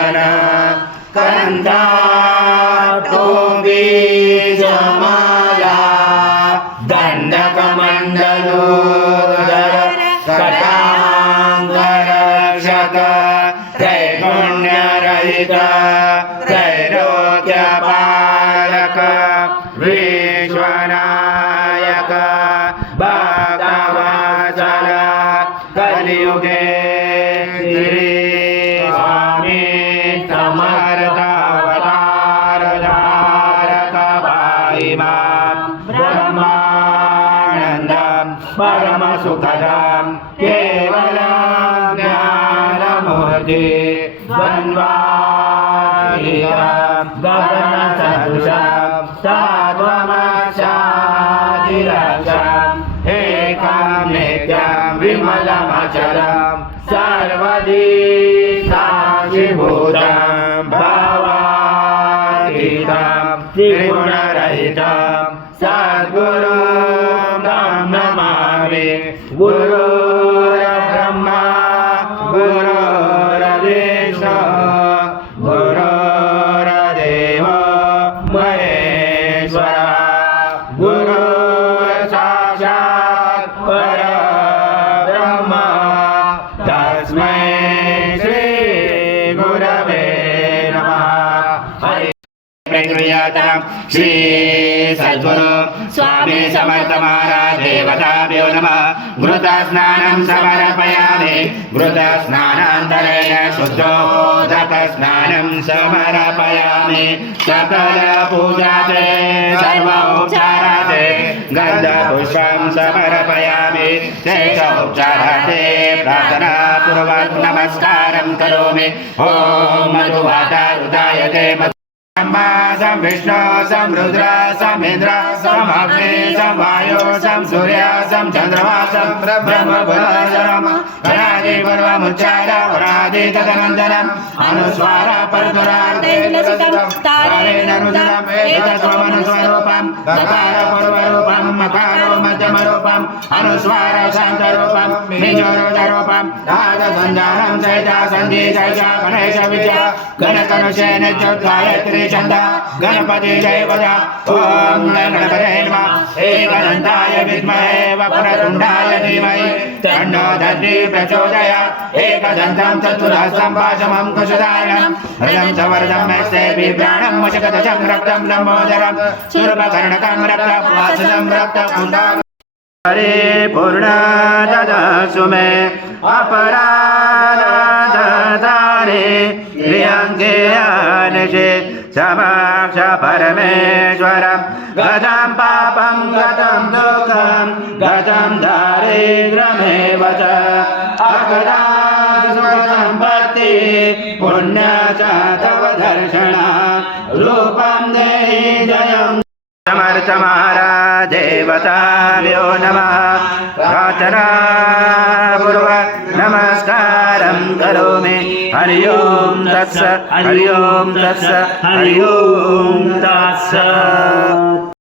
वदन कंठा बीजमाला दंडकमंडलोदर कटांगरक्षक त्रैगुण्यरहित त्रैलोक्यपालक विश्वनायक भक्तवत्सल कलियुगे श्री स्वामी समर्थावतार धारक पाहिमा ब्रह्मानंदं परम सुखदं केवलं ज्ञानमूर्ति द्वन्द्वातीतं गगनसदृशं तत्त्वमक्षादिलक्षम् एकं नित्यं विमलमचलं सर्वदी साक्षिभूतं भावातीतं त्रिगुणरहितं सद्गुरुं नमामि गुरुर्ब्रह्मा गुरुर्विष्णु गुरुर्देवो महेश्वरः गुरुर्साक्षात् परब्रह्म तस्मै श्री गुरवे नमः। श्री सद्गुरु स्वामी समर्थ महाराज देवताभ्यो नमः। घृतस्नानं समर्पयामि घृतस्नानान्तरेण शुद्धोदकस्नानं समर्पयामि सकलपूजाते सर्वोपचाराते गन्धपुष्पं समर्पयामि शेषोपचाराते प्रार्थनापूर्वक नमस्कारं करोमि। ॐ मधुवातारुदायते सं विष्णु सं रुद्र सं इंद्र सं अग्नि सं वायु सं सूर्य सं चंद्रमा सं ब्रह्म गुरुशरम गणादि पर्वमुच्चार वरादि तदनन्दनम् अनुस्वार परतुरार्थे तारेण रुद्रम् एतत्त्वमनुस्वरूपम् गकार पूर्वरूपम् मकारो मध्यमरूपम् अनुस्वार शान्तरूपम् निजोरुदरूपम् नादसञ्जानं चैता सन्धि चैता गणेश विद्या गणकनुषे नित्योद्गायत्री छंद गणपति जय बजा ओम गणपतये नमः। एकदन्ताय विद्महे वक्रतुण्डाय धीमहि तन्नो दन्ती प्रचोदयात्। एकदन्तं चतुर्हस्तं पाशमं कुशधारणं हृदं च वरदं हस्ते बिभ्राणं मुषकध्वजं रक्तं लम्बोदरं शूर्पकर्णकं रक्तवाससं रक्तकुण्डं परिपूर्णददासु मे अपराधतारे प्रियङ्केयानिषे समक्ष परमेश्वरं गतं पापं गतं दुःखं गतं दारिद्र्यमेव च अकदासुखसम्पत्ति पुण्य च तव दर्शनात् रूपं देहि जयम्। समर्थ महाराज देवताभ्यो नमः। प्रार्थनापूर्वक नमस्कारं करोमि। हरि ओम तत्सत् हरि ओम तत्सत् हरि ओम तत्सत्।